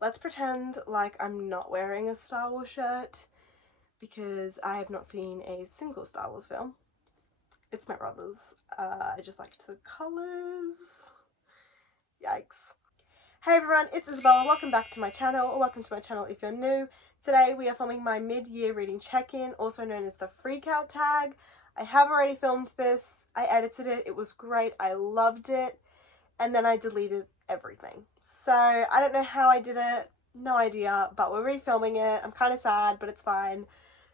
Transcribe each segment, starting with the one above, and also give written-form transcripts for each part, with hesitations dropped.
let's pretend like I'm not wearing a Star Wars shirt because I have not seen a single Star Wars film. It's my brother's. I just liked the colours. Yikes. Hey everyone, it's Isabella. Welcome back to my channel, or welcome to my channel if you're new. Today we are filming my mid-year reading check-in, also known as the Freakout tag. I have already filmed this. I edited it. It was great. I loved it. And then I deleted everything. So I don't know how I did it. No idea. But we're refilming it. I'm kind of sad, but it's fine.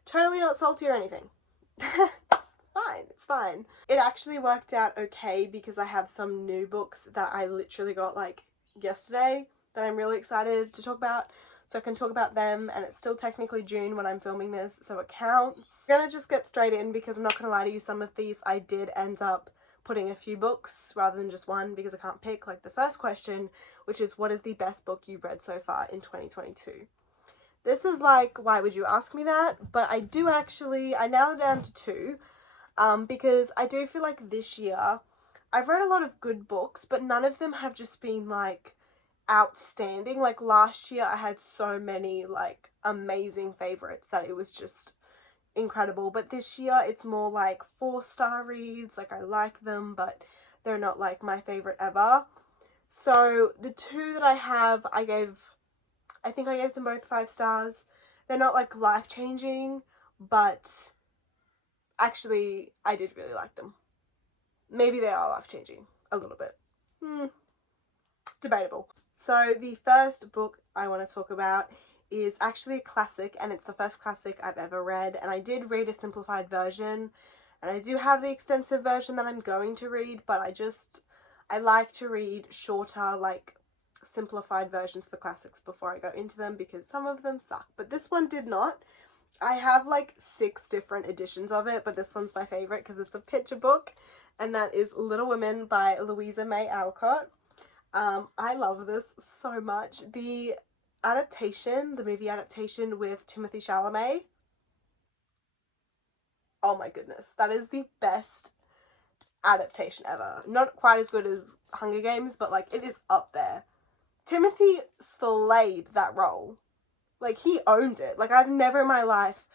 Totally not salty or anything. It's fine. It actually worked out okay because I have some new books that I literally got like yesterday that I'm really excited to talk about. So I can talk about them, and it's still technically June when I'm filming this, so it counts. I'm gonna just get straight in because I'm not gonna lie to you, some of these I did end up putting a few books rather than just one because I can't pick. Like the first question, which is what is the best book you've read so far in 2022? This is like, why would you ask me that? But I do actually, I narrowed it down to two, because I do feel like this year I've read a lot of good books, but none of them have just been like outstanding. Like last year I had so many like amazing favorites that it was just incredible, but this year it's more like 4-star reads. Like I like them, but they're not like my favorite ever. So the two that I have, I think I gave them both 5 stars. They're not like life-changing, but actually I did really like them. Maybe they are life-changing a little bit. Debatable. So the first book I want to talk about is actually a classic, and it's the first classic I've ever read, and I did read a simplified version, and I do have the extensive version that I'm going to read, but I like to read shorter, like simplified versions for classics before I go into them because some of them suck, but this one did not. I have like 6 different editions of it, but this one's my favorite because it's a picture book, and that is Little Women by Louisa May Alcott. I love this so much. The movie adaptation with Timothée Chalamet, oh my goodness, that is the best adaptation ever. Not quite as good as Hunger Games, but like it is up there. Timothy slayed that role. Like he owned it. Like I've never in my life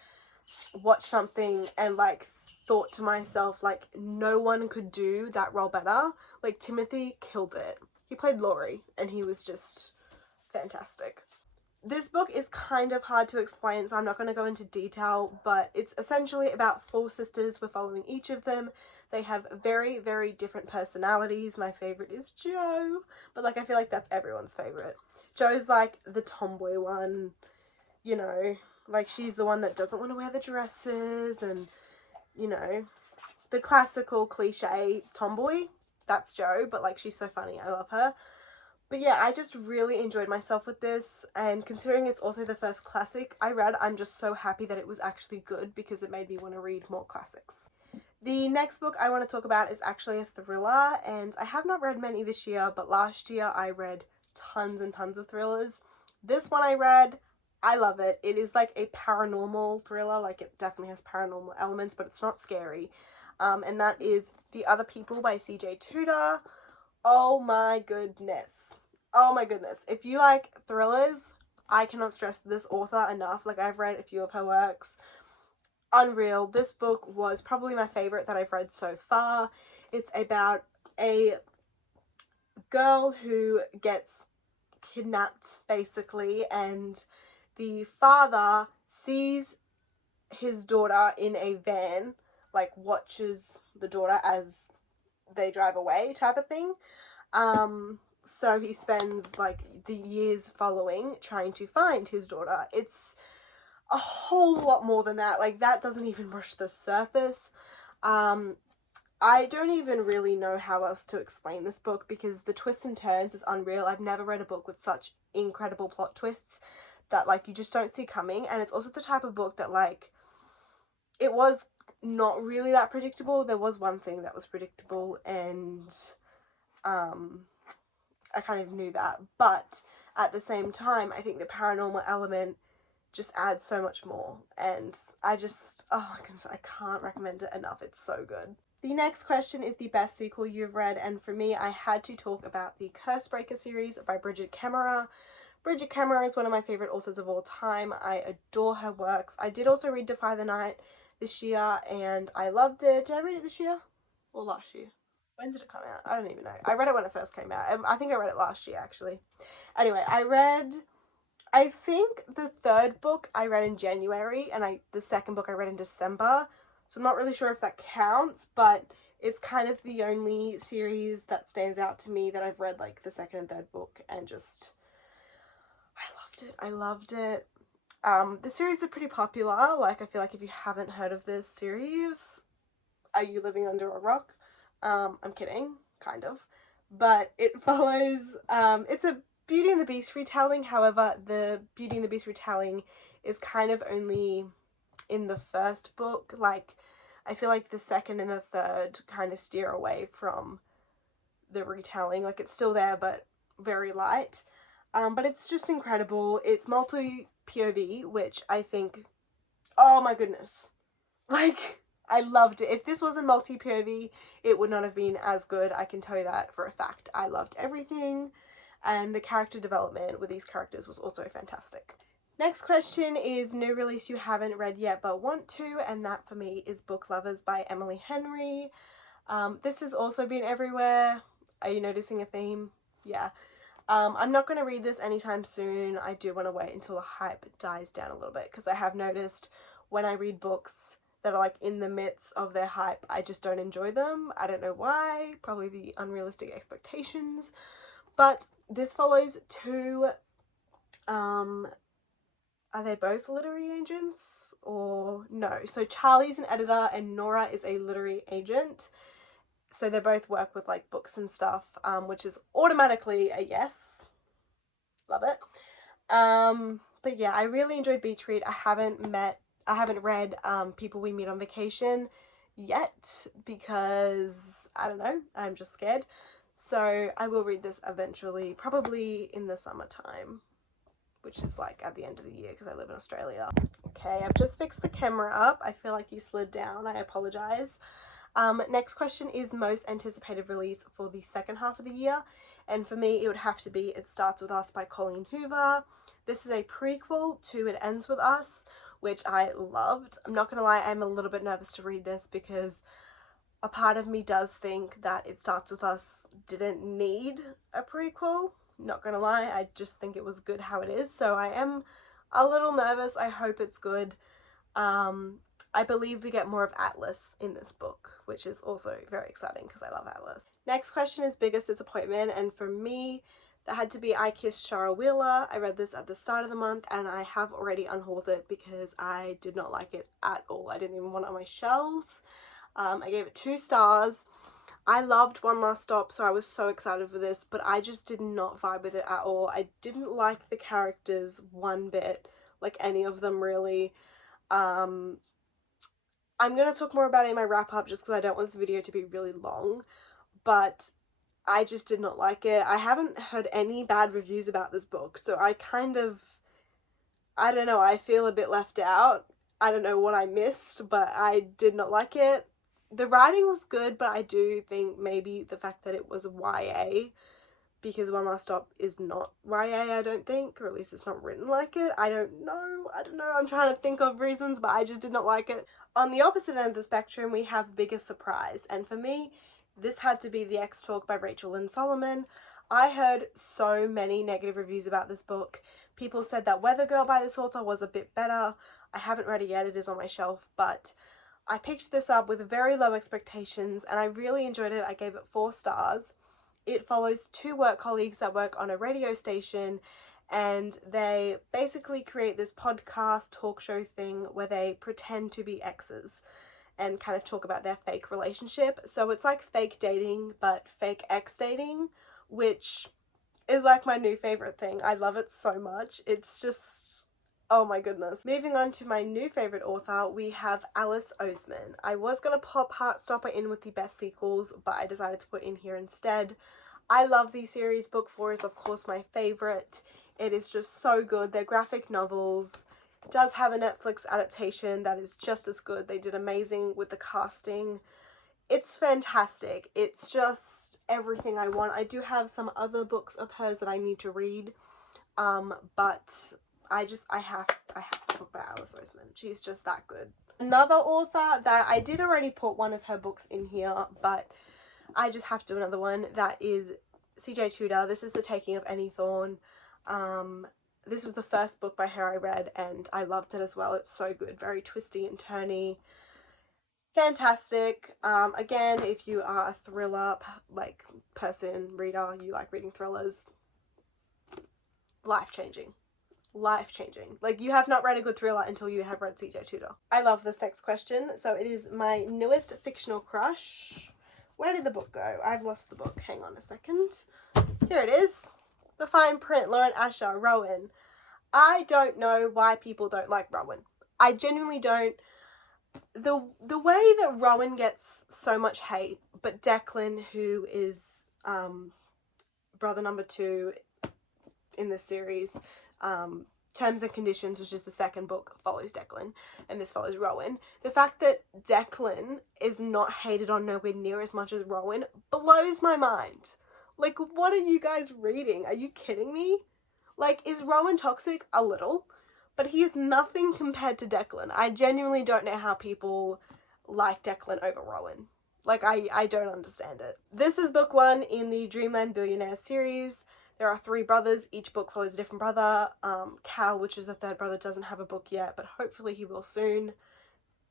watched something and like thought to myself like no one could do that role better. Like Timothy killed it. He played Laurie and he was just fantastic. This book is kind of hard to explain, so I'm not going to go into detail, but it's essentially about 4 sisters. We're following each of them. They have very, very different personalities. My favorite is Jo, but like I feel like that's everyone's favorite. Jo's like the tomboy one, you know, like she's the one that doesn't want to wear the dresses and, you know, the classical cliche tomboy. That's Jo, but like she's so funny. I love her. But yeah, I just really enjoyed myself with this, and considering it's also the first classic I read, I'm just so happy that it was actually good because it made me want to read more classics. The next book I want to talk about is actually a thriller, and I have not read many this year, but last year I read tons and tons of thrillers. This one I read, I love it. It is like a paranormal thriller, like it definitely has paranormal elements, but it's not scary. And that is The Other People by CJ Tudor. Oh my goodness. Oh my goodness. If you like thrillers, I cannot stress this author enough. Like I've read a few of her works. Unreal. This book was probably my favorite that I've read so far. It's about a girl who gets kidnapped basically, and the father sees his daughter in a van, like watches the daughter as they drive away type of thing. So he spends like the years following trying to find his daughter. It's a whole lot more than that. Like that doesn't even brush the surface. I don't even really know how else to explain this book because the twists and turns is unreal. I've never read a book with such incredible plot twists that like you just don't see coming, and it's also the type of book that like it was not really that predictable. There was one thing that was predictable, and I kind of knew that, but at the same time I think the paranormal element just adds so much more, and I just, oh my goodness, I can't recommend it enough. It's so good. The next question is the best sequel you've read, and for me I had to talk about the Cursebreaker series by Bridget Kemmerer. Bridget Kemmerer is one of my favourite authors of all time. I adore her works. I did also read Defy the Night this year and I loved it. Did I read it this year or last year? When did it come out? I don't even know. I read it when it first came out. I think I read it last year actually. Anyway, I think the third book I read in January and the second book I read in December. So I'm not really sure if that counts, but it's kind of the only series that stands out to me that I've read like the second and third book and just I loved it. The series is pretty popular. Like, I feel like if you haven't heard of this series, are you living under a rock? I'm kidding, kind of. But it follows, it's a Beauty and the Beast retelling. However, the Beauty and the Beast retelling is kind of only in the first book. Like, I feel like the second and the third kind of steer away from the retelling. Like, it's still there, but very light. But it's just incredible. It's multi-POV, which I think, oh my goodness. Like, I loved it. If this wasn't multi-POV, it would not have been as good. I can tell you that for a fact. I loved everything. And the character development with these characters was also fantastic. Next question is no release you haven't read yet but want to, and that for me is Book Lovers by Emily Henry. This has also been everywhere. Are you noticing a theme? Yeah. I'm not going to read this anytime soon. I do want to wait until the hype dies down a little bit because I have noticed when I read books that are like in the midst of their hype, I just don't enjoy them. I don't know why. Probably the unrealistic expectations. But this follows two, are they both literary agents or no? So Charlie's an editor and Nora is a literary agent. So they both work with like books and stuff, which is automatically a yes. Love it. But yeah, I really enjoyed Beach Read. I haven't read People We Meet on Vacation yet because I don't know, I'm just scared. So I will read this eventually, probably in the summertime, which is like at the end of the year because I live in Australia. Okay, I've just fixed the camera up. I feel like you slid down. I apologize. Next question is most anticipated release for the second half of the year, and for me it would have to be It Starts With Us by Colleen Hoover. This is a prequel to It Ends With Us, which I loved. I'm not gonna lie, I'm a little bit nervous to read this because a part of me does think that It Starts With Us didn't need a prequel. Not gonna lie, I just think it was good how it is, so I am a little nervous. I hope it's good. I believe we get more of Atlas in this book, which is also very exciting because I love Atlas. Next question is biggest disappointment, and for me, that had to be I Kissed Shara Wheeler. I read this at the start of the month and I have already unhauled it because I did not like it at all. I didn't even want it on my shelves. I gave it 2 stars. I loved One Last Stop, so I was so excited for this, but I just did not vibe with it at all. I didn't like the characters one bit, like any of them really. I'm going to talk more about it in my wrap up just because I don't want this video to be really long, but I just did not like it. I haven't heard any bad reviews about this book, so I don't know, I feel a bit left out. I don't know what I missed, but I did not like it. The writing was good, but I do think maybe the fact that it was YA, because One Last Stop is not YA, I don't think, or at least it's not written like it. I don't know, I'm trying to think of reasons, but I just did not like it. On the opposite end of the spectrum, we have Biggest Surprise, and for me, this had to be The X Talk by Rachel Lynn Solomon. I heard so many negative reviews about this book. People said that Weather Girl by this author was a bit better. I haven't read it yet, it is on my shelf, but I picked this up with very low expectations and I really enjoyed it. I gave it 4 stars. It follows 2 work colleagues that work on a radio station, and they basically create this podcast talk show thing where they pretend to be exes and kind of talk about their fake relationship. So it's like fake dating, but fake ex dating, which is like my new favorite thing. I love it so much. It's just, oh my goodness. Moving on to my new favorite author, we have Alice Oseman. I was going to pop Heartstopper in with the best sequels, but I decided to put in here instead. I love these series. Book 4 is of course my favorite. It is just so good. They're graphic novels. It does have a Netflix adaptation that is just as good. They did amazing with the casting. It's fantastic. It's just everything I want. I do have some other books of hers that I need to read, But I have to talk about Alice Oseman. She's just that good. Another author that I did already put one of her books in here, but I just have to do another one, that is CJ Tudor. This is The Taking of Annie Thorne. This was the first book by her I read, and I loved it as well. It's so good, very twisty and turny. Fantastic. Again, if you are a thriller like person, reader, you like reading thrillers, life-changing. Life-changing. Like, you have not read a good thriller until you have read CJ Tudor. I love this next question. So it is my newest fictional crush. Where did the book go? I've lost the book. Hang on a second. Here it is. The fine print. Lauren Asher, Rowan. I don't know why people don't like Rowan. I genuinely don't. The way that Rowan gets so much hate, but Declan, who is brother number 2 in this series, Terms and Conditions, which is the second book, follows Declan, and this follows Rowan. The fact that Declan is not hated on nowhere near as much as Rowan blows my mind. Like, what are you guys reading? Are you kidding me? Like, is Rowan toxic? A little. But he is nothing compared to Declan. I genuinely don't know how people like Declan over Rowan. Like, I don't understand it. This is book 1 in the Dreamland Billionaire series. There are 3 brothers. Each book follows a different brother. Cal, which is the 3rd brother, doesn't have a book yet, but hopefully he will soon.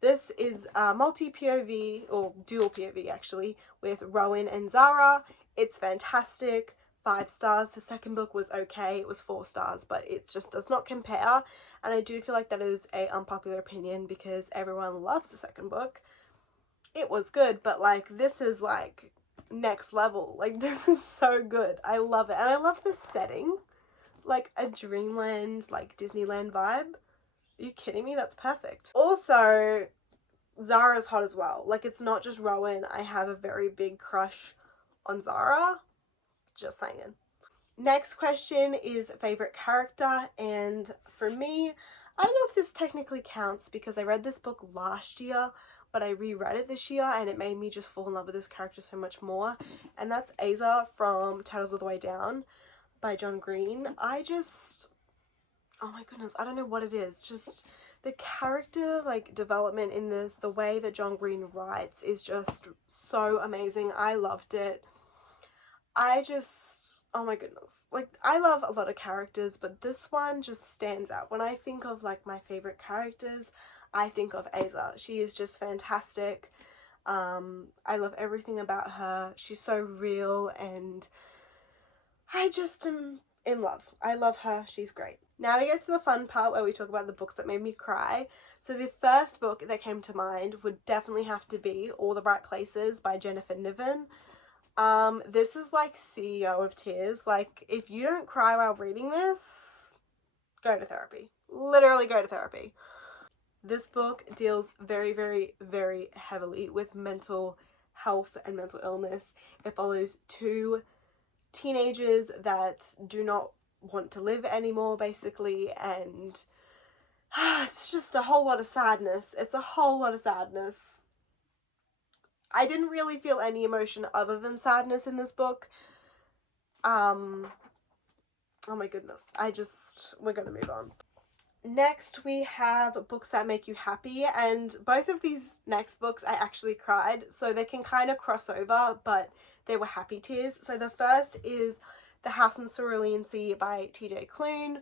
This is multi-POV, or dual POV actually, with Rowan and Zara. It's fantastic. 5 stars. The second book was okay. It was 4 stars, but it just does not compare. And I do feel like that is a unpopular opinion because everyone loves the second book. It was good, but like, this is like next level. Like, this is so good. I love it. And I love the setting. Like a dreamland, like Disneyland vibe. Are you kidding me? That's perfect. Also, Zara's hot as well. Like, it's not just Rowan. I have a very big crush on Zara. Just saying. Next question is favorite character, and for me, I don't know if this technically counts because I read this book last year, but I reread it this year and it made me just fall in love with this character so much more, and that's Aza from Turtles All the Way Down by John Green. Oh my goodness, I don't know what it is. Just the character, like, development in this, the way that John Green writes is just so amazing. I loved it. Oh my goodness. Like, I love a lot of characters, but this one just stands out. When I think of, like, my favorite characters, I think of Aza. She is just fantastic. I love everything about her. She's so real, and I just am in love. I love her. She's great. Now we get to the fun part where we talk about the books that made me cry. So the first book that came to mind would definitely have to be All the Right Places by Jennifer Niven. This is like CEO of tears. Like, if you don't cry while reading this, go to therapy. Literally go to therapy. This book deals very, very, very heavily with mental health and mental illness. It follows 2 teenagers that do not want to live anymore, basically, and it's just a whole lot of sadness. It's a whole lot of sadness. I didn't really feel any emotion other than sadness in this book. Oh my goodness. We're gonna move on. Next, we have books that make you happy, and both of these next books I actually cried, so they can kind of cross over, but they were happy tears. So the first is The House in the Cerulean Sea by TJ Klune.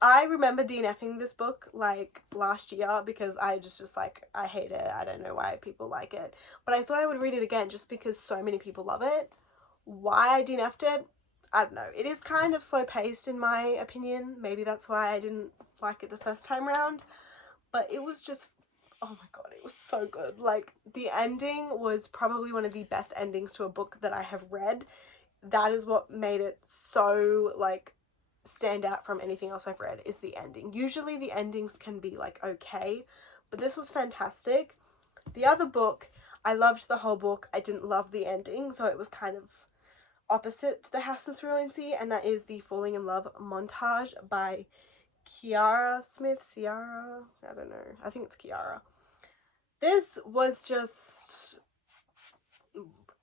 I remember DNFing this book like last year because I just like, I hate it. I don't know why people like it, but I thought I would read it again just because so many people love it. Why I DNF'd it, I don't know. It is kind of slow paced in my opinion. Maybe that's why I didn't like it the first time round, but it was just, oh my god, it was so good. Like, the ending was probably one of the best endings to a book that I have read. That is what made it so, like, stand out from anything else I've read, is the ending. Usually the endings can be like okay, but this was fantastic. The other book, I loved the whole book. I didn't love the ending, so it was kind of opposite to The House in the Cerulean Sea, and that is the Falling in Love montage by Kiara Smith. Ciara? I don't know. I think it's Kiara. This was just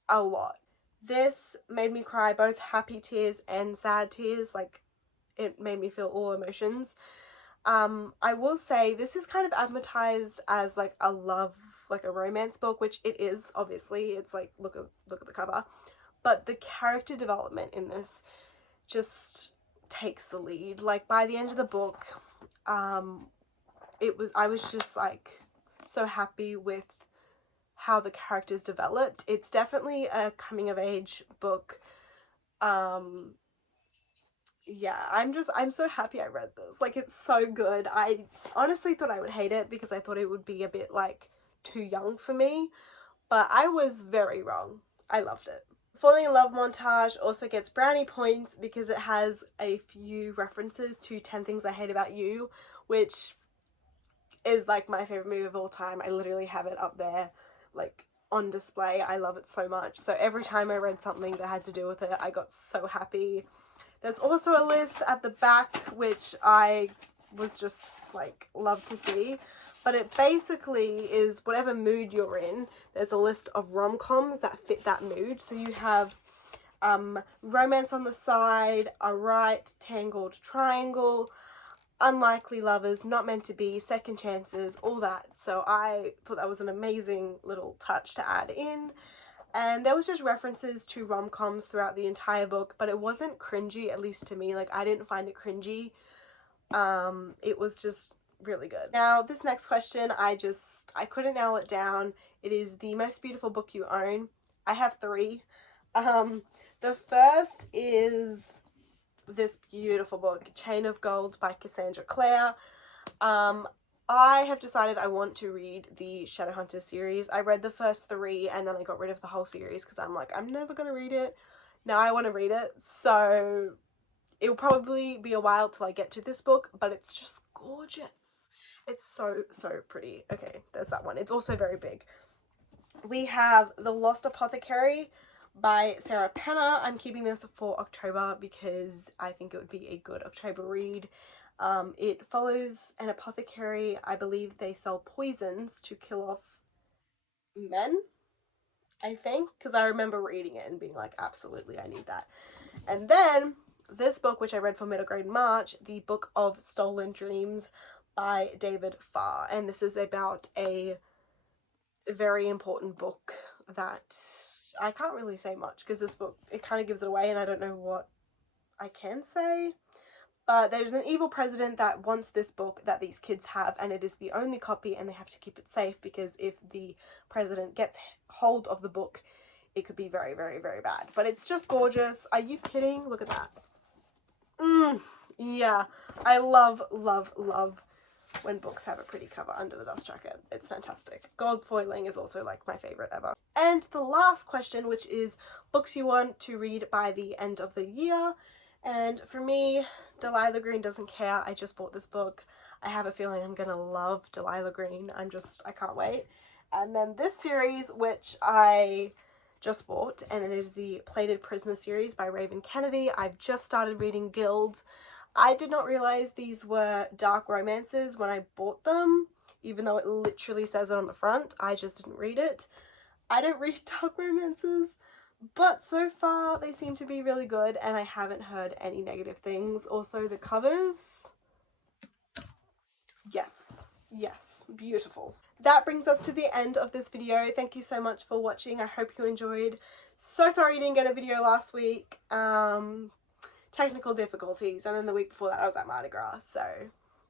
a lot. This made me cry both happy tears and sad tears. Like, it made me feel all emotions. I will say this is kind of advertised as like a love, like a romance book, which it is, obviously. It's like, look at the cover. But the character development in this just takes the lead. Like, by the end of the book, I was just like so happy with how the characters developed. It's definitely a coming of age book. Yeah, I'm so happy I read this. Like, it's so good. I honestly thought I would hate it because I thought it would be a bit like too young for me, but I was very wrong. I loved it. Falling in Love montage also gets brownie points because it has a few references to 10 Things I Hate About You, which is like my favorite movie of all time. I literally have it up there, like, on display. I love it so much. So every time I read something that had to do with it, I got so happy. There's also a list at the back, which I was just like, love to see. But it basically is whatever mood you're in, there's a list of rom-coms that fit that mood. So you have romance on the side, a right tangled triangle, unlikely lovers, not meant to be, second chances, all that. So I thought that was an amazing little touch to add in. And there was just references to rom-coms throughout the entire book, but it wasn't cringy, at least to me. Like, I didn't find it cringy. It was just really good. Now, this next question, I couldn't nail it down. It is the most beautiful book you own. I have 3. The first is this beautiful book, Chain of Gold by Cassandra Clare. I have decided I want to read the Shadowhunter series. I read the first 3 and then I got rid of the whole series because I'm like, I'm never going to read it. Now I want to read it. So it will probably be a while till I get to this book, but it's just gorgeous. It's so, so pretty. Okay, there's that one. It's also very big. We have The Lost Apothecary by Sarah Penner. I'm keeping this for October because I think it would be a good October read. It follows an apothecary. I believe they sell poisons to kill off men, I think, because I remember reading it and being like, absolutely, I need that. And then this book, which I read for middle grade March, The Book of Stolen Dreams by David Farr. And this is about a very important book that I can't really say much because this book, it kind of gives it away and I don't know what I can say. But there's an evil president that wants this book that these kids have, and it is the only copy, and they have to keep it safe because if the president gets hold of the book, it could be very, very, very bad. But it's just gorgeous. Are you kidding? Look at that. Yeah. I love, love, love when books have a pretty cover under the dust jacket. It's fantastic. Gold foiling is also like my favorite ever. And the last question, which is books you want to read by the end of the year. And for me, Delilah Green Doesn't Care. I just bought this book. I have a feeling I'm gonna love Delilah Green. I can't wait. And then this series, which I just bought, and it is the Plated Prisoner series by Raven Kennedy. I've just started reading Guild. I did not realize these were dark romances when I bought them, even though it literally says it on the front. I just didn't read it. I don't read dark romances. But so far, they seem to be really good, and I haven't heard any negative things. Also, the covers. Yes, beautiful. That brings us to the end of this video. Thank you so much for watching. I hope you enjoyed. So sorry you didn't get a video last week. Technical difficulties, and then the week before that I was at Mardi Gras, so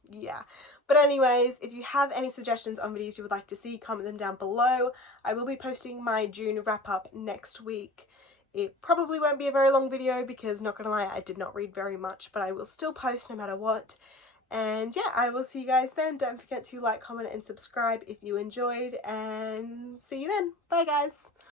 yeah. But anyways, if you have any suggestions on videos you would like to see, comment them down below. I will be posting my June wrap up next week. It probably won't be a very long video because, not gonna lie, I did not read very much, but I will still post no matter what. And yeah, I will see you guys then. Don't forget to like, comment and subscribe if you enjoyed, and see you then. Bye guys.